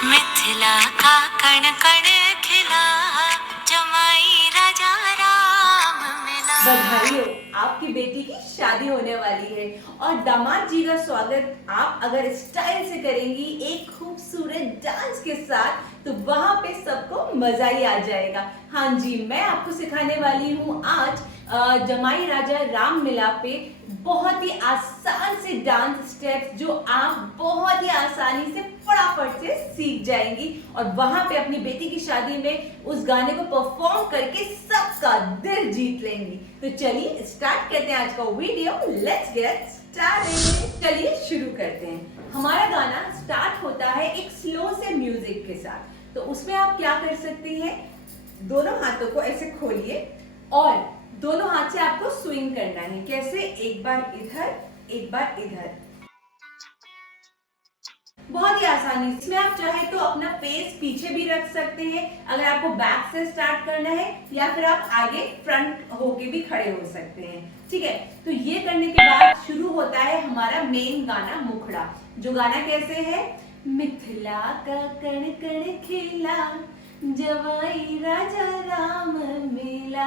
मिथिला का कण कण खिला, जमाई राजा राम मिला। बधाई हो, आपकी बेटी की शादी होने वाली है और दामाद जी का स्वागत आप अगर स्टाइल से करेंगी एक खूबसूरत डांस के साथ तो वहां पे सबको मजा ही आ जाएगा। हाँ जी, मैं आपको सिखाने वाली हूँ आज जमाई राजा राम मिला पे बहुत ही आसान से डांस स्टेप्स जो आप बहुत ही आसानी से फटाफट से सीख जाएंगी और वहां पे अपनी बेटी की शादी में उस गाने को परफॉर्म करके सबका दिल जीत लेंगी। तो चलिए स्टार्ट करते हैं आज का वीडियो। Let's get started. चलिए शुरू करते हैं। हमारा गाना स्टार्ट होता है एक स्लो से म्यूजिक के साथ। तो उसमें आप क्या कर सकती हैं, दोनों हाथों को ऐसे खोलिए और दोनों हाथ से आपको स्विंग करना है। कैसे? एक बार इधर, एक बार इधर। बहुत ही आसानी। इसमें आप चाहे तो अपना फेस पीछे भी रख सकते हैं अगर आपको बैक से स्टार्ट करना है, या फिर आप आगे फ्रंट होके भी खड़े हो सकते हैं। ठीक है, तो ये करने के बाद शुरू होता है हमारा मेन गाना मुखड़ा। जो गाना कैसे है? मिथिला का कण कण खिला, जवाई राजा राम मिला।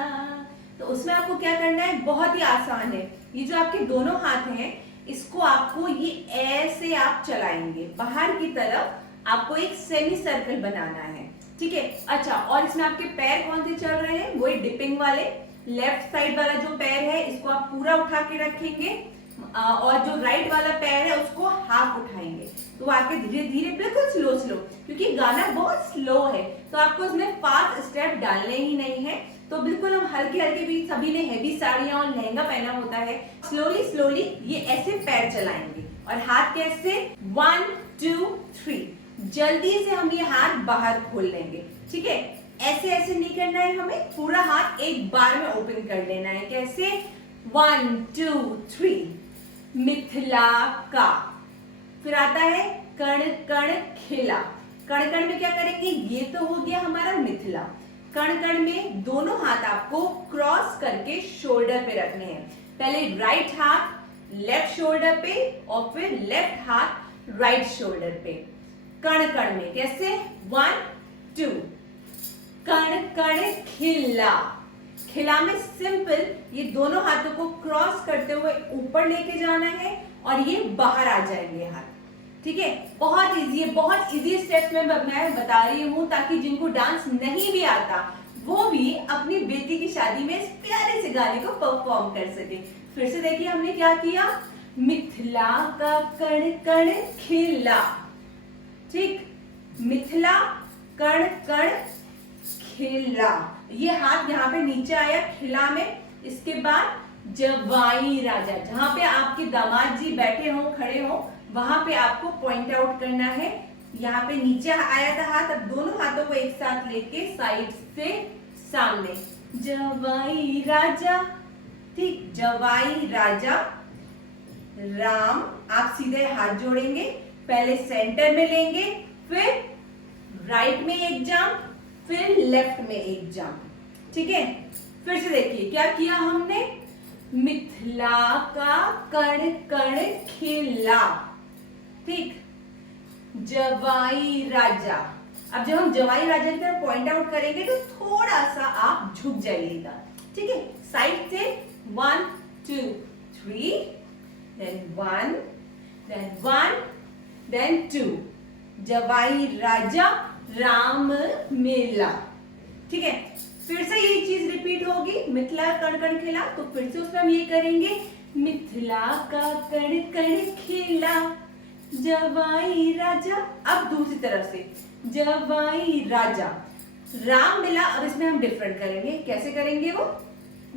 तो उसमें आपको क्या करना है, बहुत ही आसान है। ये जो आपके दोनों हाथ हैं इसको आपको ये ऐसे आप चलाएंगे बाहर की तरफ, आपको एक सेमी सर्कल बनाना है। ठीक है, अच्छा, और इसमें आपके पैर कौन से चल रहे हैं? वही डिपिंग वाले लेफ्ट साइड वाला जो पैर है इसको आप पूरा उठा के रखेंगे और जो राइट वाला पैर है उसको हाफ उठाएंगे। तो आके धीरे धीरे बिल्कुल स्लो स्लो, क्योंकि गाना बहुत स्लो है तो आपको इसमें फास्ट स्टेप डालने ही नहीं है। तो बिल्कुल हम हल्के हल्के भी, सभी ने हैवी साड़ियां और लहंगा पहना होता है, स्लोली स्लोली ये ऐसे पैर चलाएंगे और हाथ कैसे? 1 2 3। जल्दी से हम ये हाथ बाहर खोल लेंगे। ठीक है, ऐसे ऐसे नहीं करना है, हमें पूरा हाथ एक बार में ओपन कर लेना है। कैसे? 1 2 3। मिथिला का, फिर आता है कण कण खिला। कण कण में क्या करेंगे? ये तो हो गया हमारा मिथिला। कण कण में दोनों हाथ आपको क्रॉस करके शोल्डर पे रखने हैं। पहले राइट हाथ लेफ्ट शोल्डर पे और फिर लेफ्ट हाथ राइट शोल्डर पे। कण कण में कैसे? 1 2। कण कण खिला। खिला में सिंपल ये दोनों हाथों को क्रॉस करते हुए ऊपर लेके जाना है और ये बाहर आ जाएंगे हाथ। ठीक है, बहुत इजी है, बहुत इजी स्टेप्स में मैं बता रही हूँ ताकि जिनको डांस नहीं भी आता वो भी अपनी बेटी की शादी में इस प्यारे से गाने को परफॉर्म कर सके। फिर से देखिए हमने क्या किया, मिथिला का कण कण खिला। ठीक, मिथिला कण कण खिला, ये हाथ यहाँ पे नीचे आया खिला में। इसके बाद जवाई राजा, जहां पे आपके दामाद जी बैठे हो, खड़े हो, वहां पे आपको पॉइंट आउट करना है। यहाँ पे नीचे आया था हाथ, अब दोनों हाथों को एक साथ लेके साइड से सामने, जवाई राजा। ठीक, जवाई राजा राम, आप सीधे हाथ जोड़ेंगे, पहले सेंटर में लेंगे, फिर राइट में एक जंप, फिर लेफ्ट में एक जंप। ठीक है, फिर से देखिए क्या किया हमने, मिथिला का कण कण खिला। ठीक, जवाई राजा। अब जब हम जवाई राजा की तरफ पॉइंट आउट करेंगे तो थोड़ा सा आप झुक जाइएगा। ठीक है, साइड से 1 2 3, then 1 then 1 then 2। जवाई राजा राम मिला। ठीक है, फिर से यही चीज रिपीट होगी, मिथिला कण कण खिला। तो फिर से उसमें हम ये करेंगे, मिथिला का कण कण खिला, जवाई राजा। अब दूसरी तरफ से जवाई राजा राम मिला। अब इसमें हम डिफरेंट करेंगे। कैसे करेंगे वो?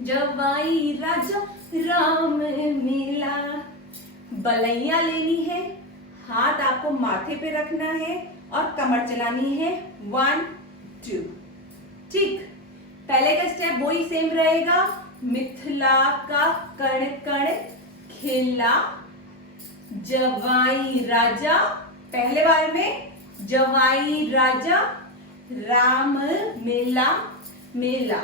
जवाई राजा राम मिला। बलैया लेनी है, हाथ आपको माथे पे रखना है और कमर चलानी है 1 2। ठीक, पहले का स्टेप वही सेम रहेगा, मिथिला का कण कण खिला, जवाई राजा। पहले बार में जवाई राजा राम मिला मिला।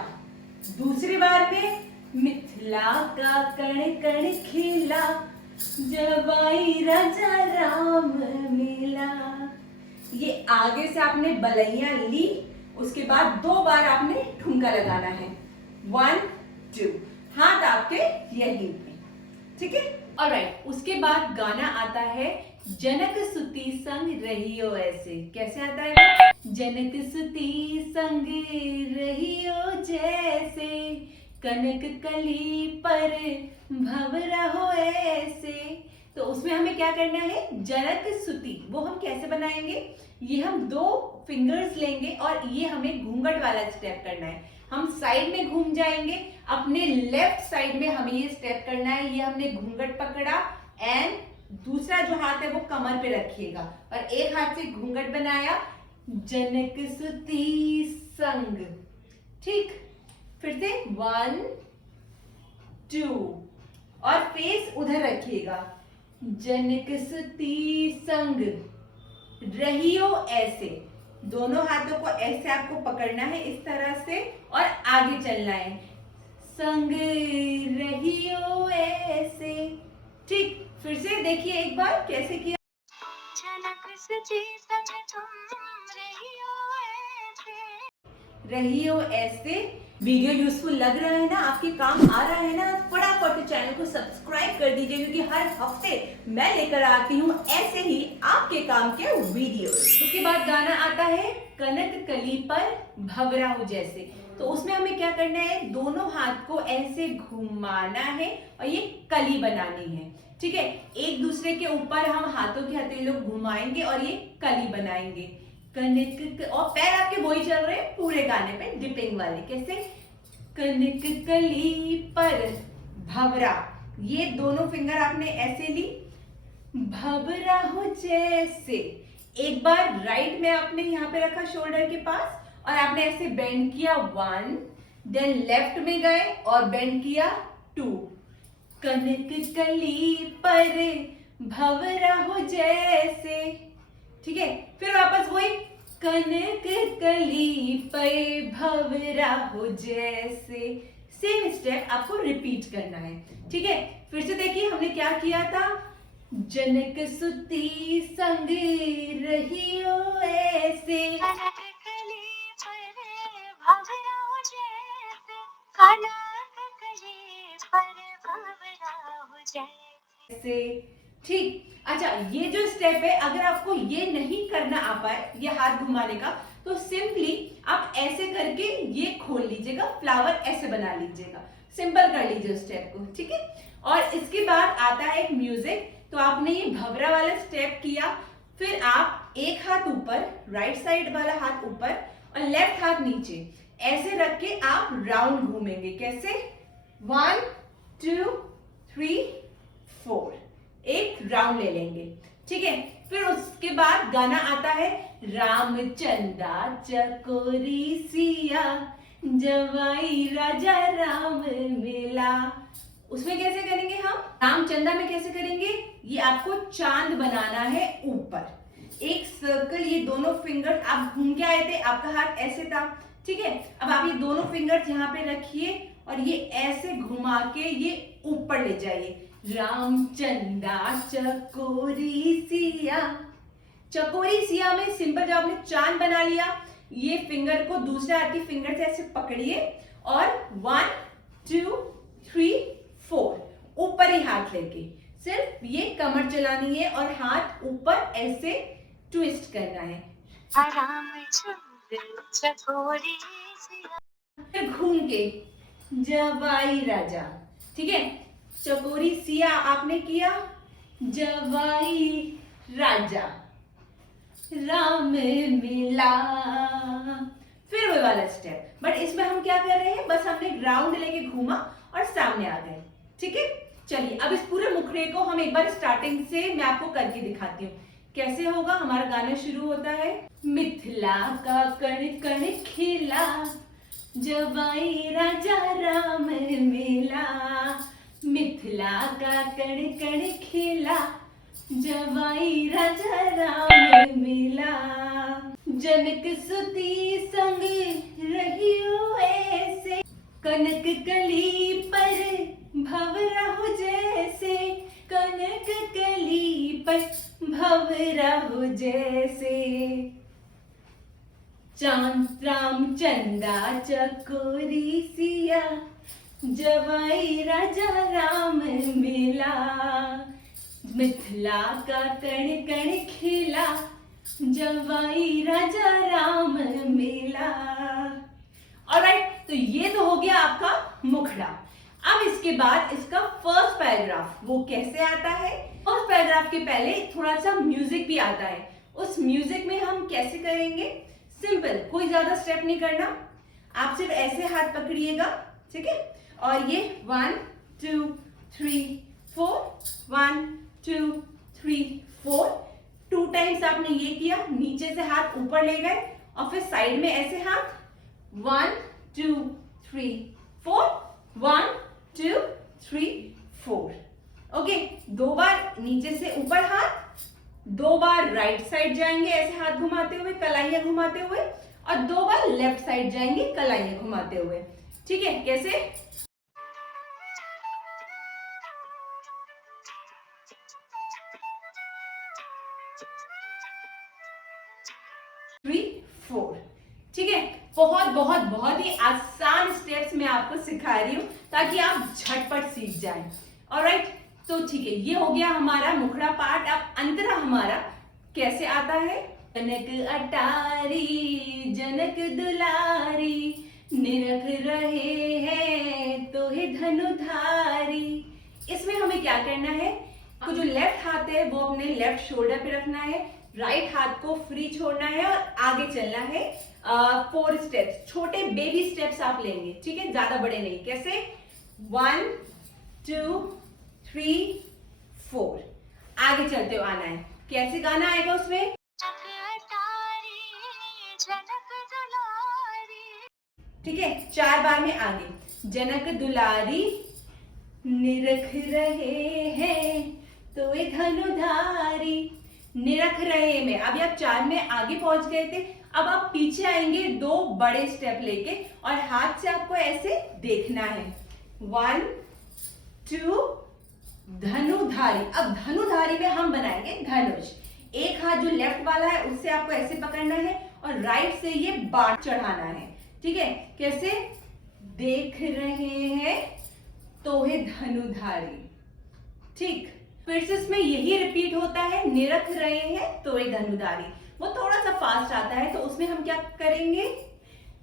दूसरी बार में मिथिला का कण कण खिला, जवाई राजा राम मिला। ये आगे से आपने बलैया ली, उसके बाद 2 बार आपने ठुमका लगाना है। 1 2, हाथ आपके यहीं पे, ठीक है। ऑलराइट, उसके बाद गाना आता है जनक सुती संग रहियो ऐसे। कैसे आता है? जनक सुती संग रहियो जैसे, कनक कली पर भंवरा हो ऐसे। तो उसमें हमें क्या करना है? जनक सुती, वो हम कैसे बनाएंगे? ये हम 2 फिंगर्स लेंगे और ये हमें घूंघट वाला स्टेप करना है। हम साइड में घूम जाएंगे, अपने लेफ्ट साइड में हमें ये स्टेप करना है। ये हमने घूंघट पकड़ा एंड दूसरा जो हाथ है वो कमर पे रखिएगा और एक हाथ से घूंघट बनाया, जनक सुती संग। ठीक, फिर से 1 2 और फेस उधर रखिएगा, जनक सुती संग रहियो ऐसे। दोनों हाथों को ऐसे आपको पकड़ना है इस तरह से और आगे चलना है, संग रहियो ऐसे। ठीक, फिर से देखिए एक बार कैसे किया। जनक सुती संग तुम रहियो ऐसे। वीडियो यूजफुल लग रहा है ना, आपके काम आ रहा है ना, फटाफट चैनल को सब्सक्राइब कर दीजिए क्योंकि हर हफ्ते मैं लेकर आती हूँ ऐसे ही आपके काम के वीडियो। उसके बाद गाना आता है कनक कली पर भंवरा हो जैसे। तो उसमें हमें क्या करना है? दोनों हाथ को ऐसे घुमाना है और ये कली बनानी है, ठीक है। एक दूसरे के ऊपर हम हाथों की हथेलियों घुमाएंगे और ये कली बनाएंगे। कनक, और पैर आपके वही चल रहे हैं पूरे गाने पे, डिपिंग वाले। कैसे? कनक कली पर भंवरा, ये दोनों फिंगर आपने ऐसे ली, भंवरा हो जैसे। एक बार राइट में आपने यहाँ पे रखा शोल्डर के पास और आपने ऐसे बेंड किया 1, देन लेफ्ट में गए और बेंड किया 2। कनक कली पर भंवरा हो जैसे, ठीक है। फिर वापस वही कनक कली पर भंवरा हो जैसे, सेम स्टेप आपको रिपीट करना है, ठीक है। फिर से देखिए हमने क्या किया था, जनक सुती संग रहियो ऐसे, कनक कली पर भंवरा हो जैसे, कनक कली पर भंवरा हो जैसे। ठीक। अच्छा, ये जो स्टेप है अगर आपको ये नहीं करना आ पाए, ये हाथ घुमाने का, तो सिंपली आप ऐसे करके ये खोल लीजिएगा, फ्लावर ऐसे बना लीजिएगा, सिंपल कर लीजिए स्टेप को, ठीक है। और इसके बाद आता है एक म्यूजिक। तो आपने ये भंवरा वाला स्टेप किया, फिर आप एक हाथ ऊपर, राइट साइड वाला हाथ ऊपर और लेफ्ट हाथ नीचे, ऐसे रख के आप राउंड घूमेंगे। कैसे? 1 2 3 4, एक राउंड ले लेंगे, ठीक है। फिर उसके बाद गाना आता है रामचंदा चकोरी सिया, जवाई राजा राम मिला। उसमें कैसे करेंगे हम? रामचंदा में कैसे करेंगे? ये आपको चांद बनाना है ऊपर, एक सर्कल, ये दोनों फिंगर आप घूम के आए थे, आपका हाथ ऐसे था, ठीक है। अब आप ये दोनों फिंगर्स यहाँ पे रखिए और ये ऐसे घुमा के ये ऊपर ले जाइए, रामचंदा चकोरी सिया। चकोरी सिया में सिंपल जब आपने चांद बना लिया, ये फिंगर को दूसरे हाथ की फिंगर से ऐसे पकड़िए और 1 2 3 4 ऊपर ही हाथ लेके सिर्फ ये कमर चलानी है और हाथ ऊपर ऐसे ट्विस्ट करना है, चकोरी सिया। फिर घूम के जवाई राजा, ठीक है। चकोरी सिया आपने किया, जवाई राजा राम मिला, फिर वो वाला स्टेप। बट इसमें हम क्या कर रहे हैं, बस हमने राउंड लेके घूमा और सामने आ गए, ठीक है। चलिए अब इस पूरे मुखड़े को हम एक बार स्टार्टिंग से मैं आपको करके दिखाती हूँ कैसे होगा। हमारा गाना शुरू होता है, मिथिला का कण कण खिला, जवाई राजा राम मिला, मिथिला का कण कण खिला, जवाई राजा राम मिला, जनक सुती संग रहियो ऐसे, कनक कली पर भंवरा हो जैसे, कनक कली पर भंवरा हो जैसे। चांद राम चंदा चकोरी सिया, जवाई राजा राम मिला। मिथिला का कण कण खिला, जवाई राजा राम मिला। ऑलराइट, तो ये तो हो गया आपका मुखड़ा। अब इसके बाद इसका फर्स्ट पैराग्राफ वो कैसे आता है। फर्स्ट पैराग्राफ के पहले थोड़ा सा म्यूजिक भी आता है। उस म्यूजिक में हम कैसे करेंगे, सिंपल, कोई ज्यादा स्टेप नहीं करना, आप सिर्फ ऐसे हाथ पकड़िएगा, ठीक है। और ये 1 2 3 4, 1 2 3 4, 2 टाइम्स आपने ये किया, नीचे से हाथ ऊपर ले गए और फिर साइड में ऐसे हाथ 1 2 3 4, 1 2 3 4। ओके, 2 बार नीचे से ऊपर हाथ, 2 बार राइट साइड जाएंगे ऐसे हाथ घुमाते हुए, कलाइयां घुमाते हुए, और 2 बार लेफ्ट साइड जाएंगे कलाइयां घुमाते हुए। ठीक है, कैसे? 3 4। ठीक है, बहुत बहुत बहुत ही आसान स्टेप्स मैं आपको सिखा रही हूँ ताकि आप झटपट सीख जाएं। ऑलराइट, तो ठीक है, ये हो गया हमारा मुखड़ा पार्ट। अब अंतरा हमारा कैसे आता है। जनक अटारी जनक दुलारी, निरख रहे हैं तो हे धनुधारी। इसमें हमें क्या करना है, आपको जो लेफ्ट हाथ है वो अपने लेफ्ट शोल्डर पे रखना है, राइट हाथ को फ्री छोड़ना है और आगे चलना है। 4 स्टेप्स, छोटे बेबी स्टेप्स आप लेंगे, ठीक है, ज्यादा बड़े नहीं। कैसे? 1 2 3 4, आगे चलते हुए आना है। कैसे गाना आएगा उसमें? ठीक है, 4 बार में आगे। जनक दुलारी निरख रहे हैं तो ये धनुधारी, निरख रहे में। अभी आप 4 में आगे पहुंच गए थे, अब आप पीछे आएंगे 2 बड़े स्टेप लेके और हाथ से आपको ऐसे देखना है। 1 2 धनुधारी। अब धनुधारी में हम बनाएंगे धनुष। एक हाथ जो लेफ्ट वाला है उससे आपको ऐसे पकड़ना है और राइट से ये बाण चढ़ाना है। ठीक है, कैसे? देख रहे हैं तो है धनुधारी। ठीक, फिर से इसमें यही रिपीट होता है, निरख रहे हैं तो है धनुधारी। वो थोड़ा सा फास्ट आता है तो उसमें हम क्या करेंगे,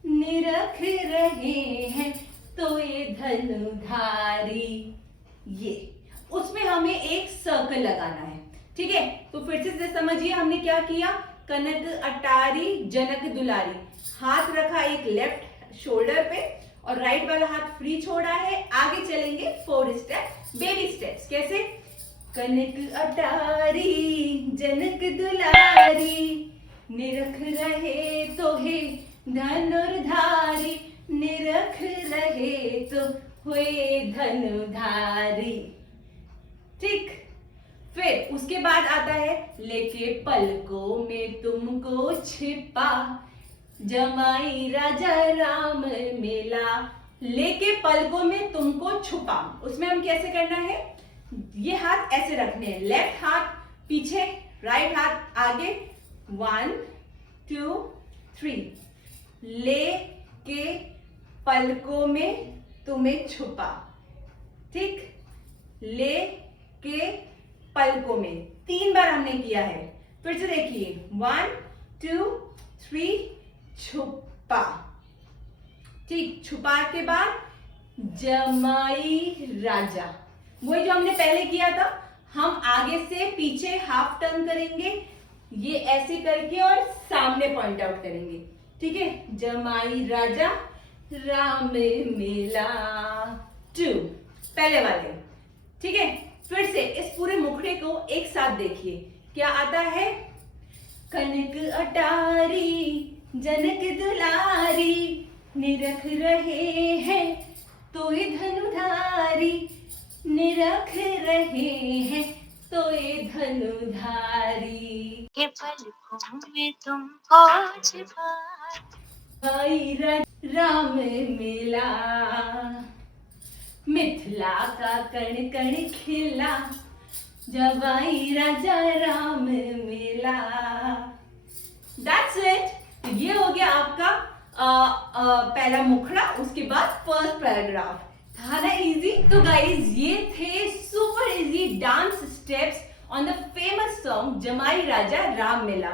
निरख रहे हैं तो ये धनुधारी। ये उसमें हमें एक सर्कल लगाना है। ठीक है, तो फिर से समझिए हमने क्या किया। कनक अटारी जनक दुलारी, हाथ रखा एक लेफ्ट शोल्डर पे और राइट वाला हाथ फ्री छोड़ा है। आगे चलेंगे 4 स्टेप, बेबी स्टेप्स। कैसे? कनक अटारी जनक दुलारी, निरख रहे तो हे धनुर्धारी, निरख रहे तो हुए धनुधारी। ठीक, फिर उसके बाद आता है लेके पलकों में तुमको छिपा, जमाई राजा राम मिला। लेके पलकों में तुमको छुपा, उसमें हम कैसे करना है, ये हाथ ऐसे रखने हैं, लेफ्ट हाथ पीछे, राइट हाथ आगे। 1 2 3, ले के पलकों में तुम्हें छुपा। ठीक, ले के पलकों में 3 बार हमने किया है। फिर से देखिए, 1 2 3, छुपा। ठीक, छुपा के बाद जमाई राजा, वही जो हमने पहले किया था। हम आगे से पीछे हाफ टर्न करेंगे, ये ऐसे करके और सामने पॉइंट आउट करेंगे। ठीक है, जमाई राजा राम मिला 2, पहले वाले। ठीक है, फिर से इस पूरे मुखड़े को एक साथ देखिए, क्या आता है। कनक अटारी जनक दुलारी, निरख रहे हैं तो ये धनुधारी, निरख रहे हैं तो ये धनुधारी। के पलकों में तुमको छिपा, भाई राम मिला। मिथिला का कण कण खिला, जवाई राजा राम मिला। That's it. तो ये हो गया आपका पहला मुखड़ा, उसके बाद फर्स्ट पैराग्राफ। था ना इजी? तो गाइज ये थे super easy dance steps on the famous song जमाई राजा राम मिला।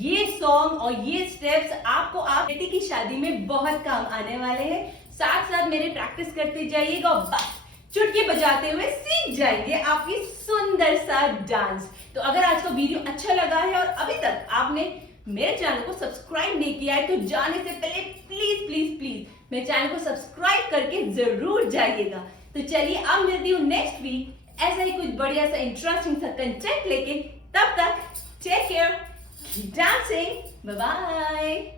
ये सॉन्ग और ये स्टेप्स आपको आप बेटी की शादी में बहुत काम आने वाले हैं। साथ साथ मेरे प्रैक्टिस करते जाइएगा और बस चुटकी बजाते हुए सीख जाएंगे आपकी सुंदर सा डांस। तो अगर आज का वीडियो अच्छा लगा है और अभी तक आपने मेरे चैनल को सब्सक्राइब नहीं किया है तो जाने से पहले प्लीज प्लीज प्लीज मेरे चैनल को सब्सक्राइब करके जरूर जाइएगा। तो चलिए अब मिलती हूँ नेक्स्ट वीक ऐसा ही कुछ बढ़िया सा इंटरेस्टिंग सा कंटेंट लेके। तब तक take care, keep dancing, bye bye.